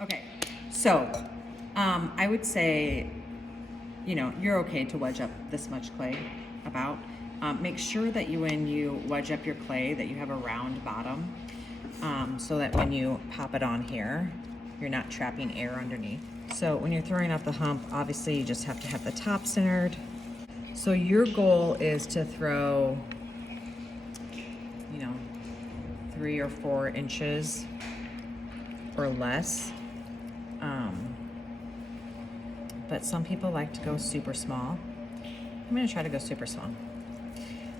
Okay, so I would say, you know, you're okay to wedge up this much clay about. Make sure that when you wedge up your clay that you have a round bottom so that when you pop it on here, you're not trapping air underneath. So when you're throwing out the hump, obviously you just have to have the top centered. So your goal is to throw, you know, 3 or 4 inches or less. But some people like to go super small. I'm gonna try to go super small.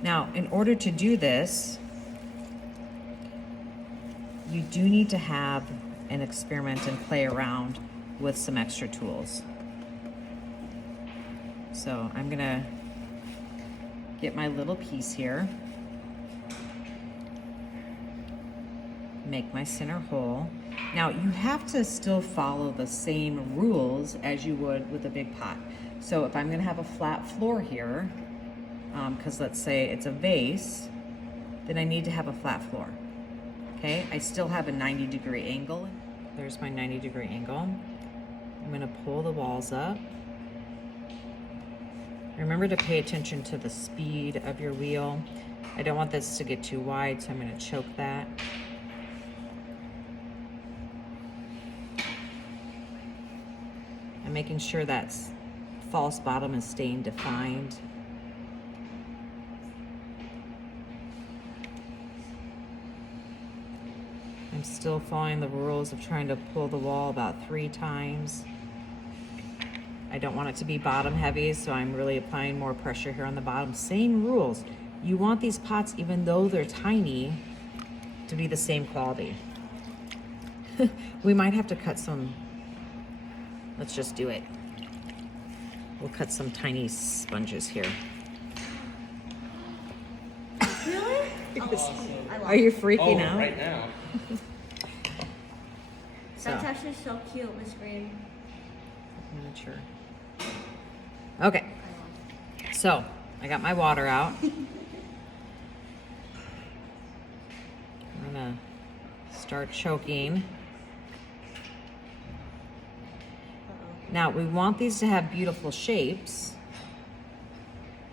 Now, in order to do this, you do need to have and experiment and play around with some extra tools. So I'm gonna get my little piece here, make my center hole. Now you have to still follow the same rules as you would with a big pot. So if I'm gonna have a flat floor here, because let's say it's a vase, then I need to have a flat floor. Okay, I still have a 90-degree angle. There's my 90-degree angle. I'm gonna pull the walls up. Remember to pay attention to the speed of your wheel. I don't want this to get too wide, so I'm gonna choke that. I'm making sure that false bottom is staying defined. I'm still following the rules of trying to pull the wall about 3 times. I don't want it to be bottom heavy, so I'm really applying more pressure here on the bottom. Same rules. You want these pots, even though they're tiny, to be the same quality. We might have to cut some, let's just do it. We'll cut some tiny sponges here. Really? Yes. Are you freaking out? Right now. That's actually so cute, Miss Green. Miniature. Okay, so I got my water out. I'm gonna start choking. Now we want these to have beautiful shapes.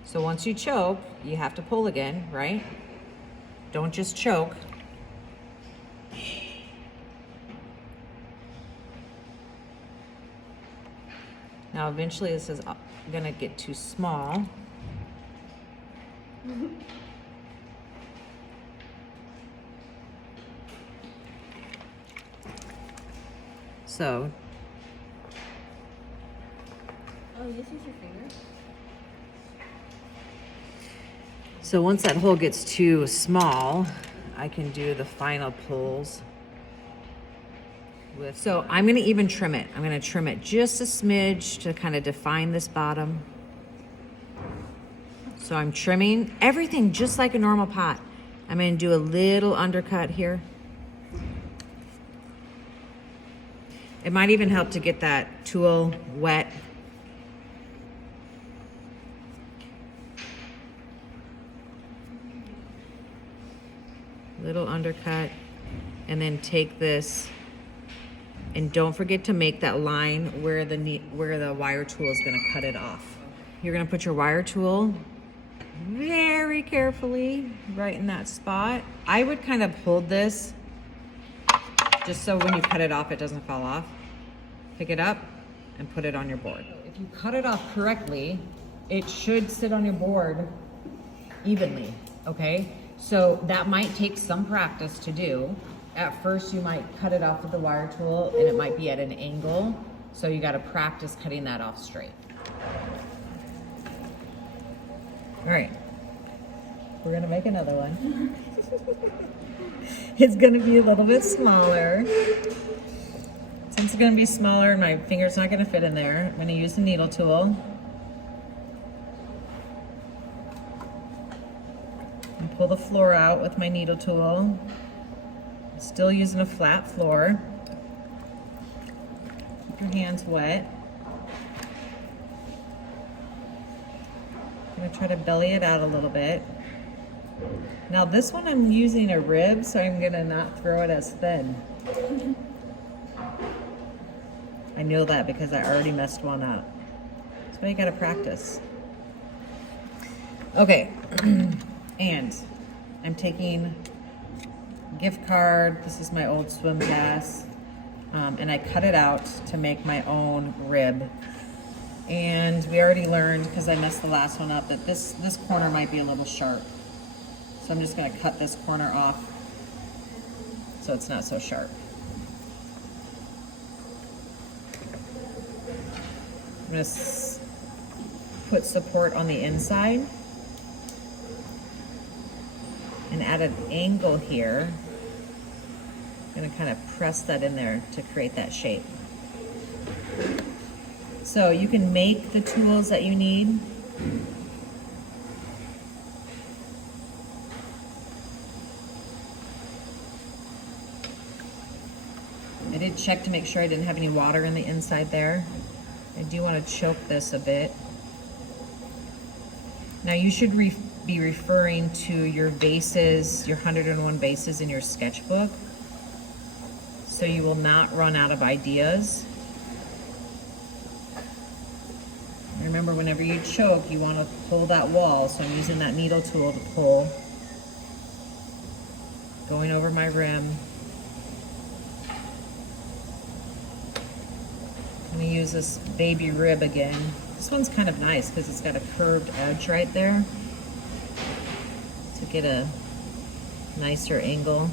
So once you choke, you have to pull again, right? Don't just choke. Now eventually this is gonna get too small. So. Oh, you just use your fingers? So once that hole gets too small, I can do the final pulls. So I'm gonna even trim it. I'm gonna trim it just a smidge to kind of define this bottom. So I'm trimming everything just like a normal pot. I'm gonna do a little undercut here. It might even help to get that tool wet. Little undercut, and then take this. And don't forget to make that line where the wire tool is gonna cut it off. You're gonna put your wire tool very carefully right in that spot. I would kind of hold this just so when you cut it off, it doesn't fall off. Pick it up and put it on your board. If you cut it off correctly, it should sit on your board evenly, okay? So that might take some practice to do. At first you might cut it off with the wire tool and it might be at an angle. So you gotta practice cutting that off straight. All right, we're gonna make another one. It's gonna be a little bit smaller. Since it's gonna be smaller, my finger's not gonna fit in there. I'm gonna use the needle tool. And pull the floor out with my needle tool. Still using a flat floor. Keep your hands wet. I'm gonna try to belly it out a little bit. Now this one I'm using a rib, so I'm gonna not throw it as thin. know that because I already messed one up. That's why you gotta practice. Okay, and I'm taking gift card. This is my old swim pass. And I cut it out to make my own rib. And we already learned, because I messed the last one up, that this corner might be a little sharp. So I'm just gonna cut this corner off so it's not so sharp. I'm gonna put support on the inside and add an angle here. I'm gonna kind of press that in there to create that shape. So you can make the tools that you need. I did check to make sure I didn't have any water in the inside there. I do want to choke this a bit. Now you should be referring to your vases, your 101 vases in your sketchbook, so you will not run out of ideas. Remember, whenever you choke, you want to pull that wall, so I'm using that needle tool to pull. Going over my rim. I'm going to use this baby rib again. This one's kind of nice because it's got a curved edge right there to get a nicer angle.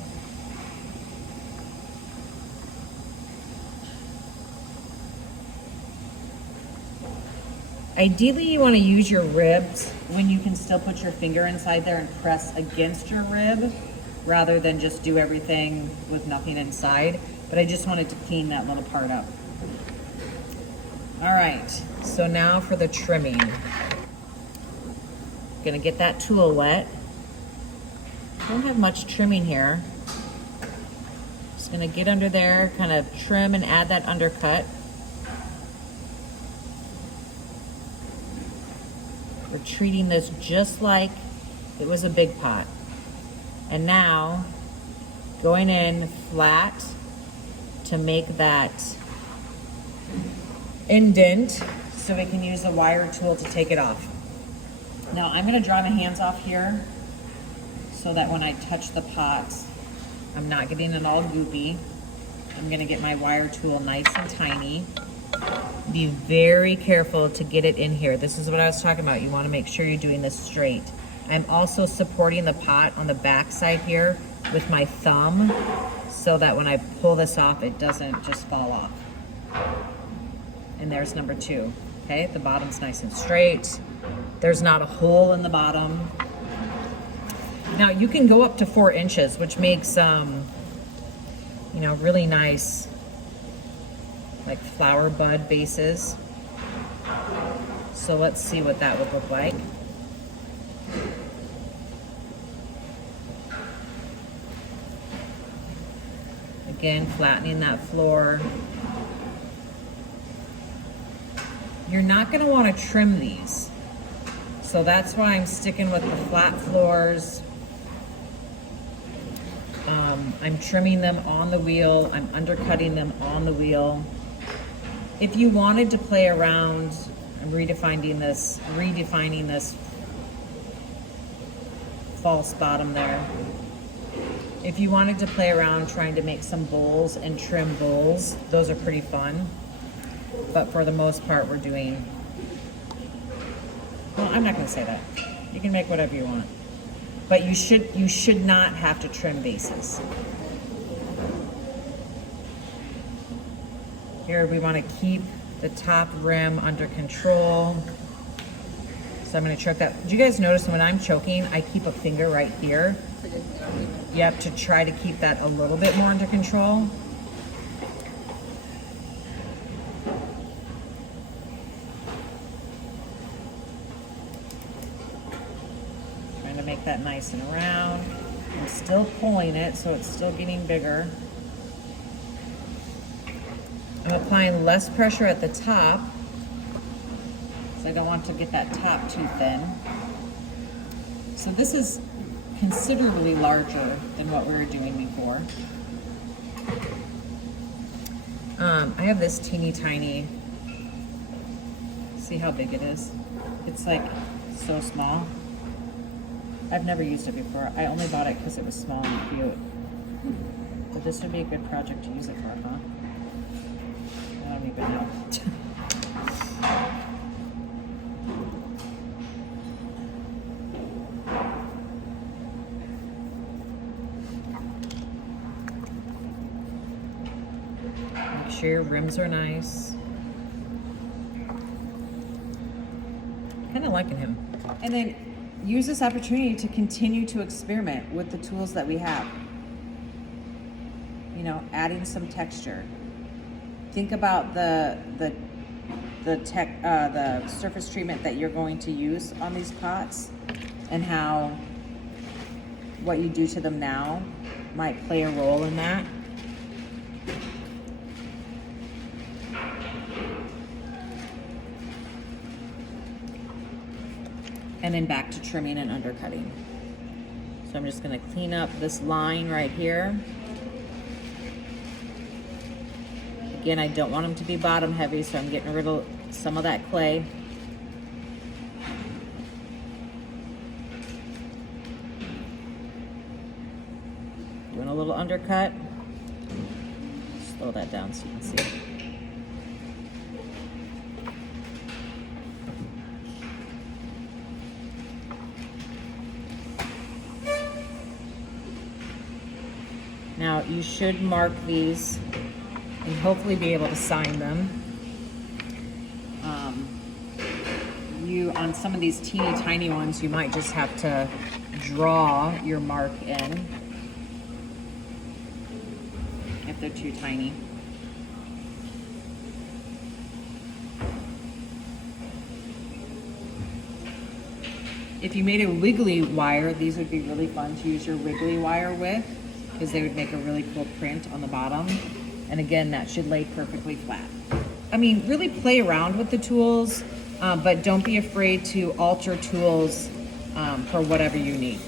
Ideally, you want to use your ribs when you can still put your finger inside there and press against your rib rather than just do everything with nothing inside. But I just wanted to clean that little part up. All right, so now for the trimming. Gonna get that tool wet. Don't have much trimming here. Just gonna get under there, kind of trim and add that undercut. We're treating this just like it was a big pot. And now, going in flat to make that indent so we can use the wire tool to take it off. Now I'm gonna dry my hands off here so that when I touch the pot, I'm not getting it all goopy. I'm gonna get my wire tool nice and tiny. Be very careful to get it in here. This is what I was talking about. You wanna make sure you're doing this straight. I'm also supporting the pot on the back side here with my thumb so that when I pull this off, it doesn't just fall off. And there's number 2, okay? The bottom's nice and straight. There's not a hole in the bottom. Now you can go up to 4 inches, which makes, you know, really nice, like flower bud bases. So let's see what that would look like. Again, flattening that floor. You're not going to want to trim these. So that's why I'm sticking with the flat floors. I'm trimming them on the wheel. I'm undercutting them on the wheel. If you wanted to play around, I'm redefining this false bottom there. If you wanted to play around trying to make some bowls and trim bowls, those are pretty fun. But for the most part, we're doing, well, I'm not going to say that. You can make whatever you want. But you should not have to trim bases. Here we want to keep the top rim under control. So I'm going to choke that. Did you guys notice when I'm choking, I keep a finger right here? Yep, to try to keep that a little bit more under control. Trying to make that nice and round. I'm still pulling it, so it's still getting bigger. I'm applying less pressure at the top, so I don't want to get that top too thin. So this is considerably larger than what we were doing before. I have this teeny tiny, see how big it is? It's like so small. I've never used it before. I only bought it because it was small and cute. But this would be a good project to use it for, huh? I don't even know. Make sure your rims are nice. Kind of liking him. And then use this opportunity to continue to experiment with the tools that we have. You know, adding some texture. Think about the surface treatment that you're going to use on these pots, and how what you do to them now might play a role in that. And then back to trimming and undercutting. So I'm just gonna clean up this line right here. Again, I don't want them to be bottom heavy, so I'm getting rid of some of that clay. Doing a little undercut. Slow that down so you can see. Now you should mark these and hopefully be able to sign them. On some of these teeny tiny ones, you might just have to draw your mark in if they're too tiny. If you made a wiggly wire, these would be really fun to use your wiggly wire with, because they would make a really cool print on the bottom. And again, that should lay perfectly flat. I mean, really play around with the tools, but don't be afraid to alter tools for whatever you need.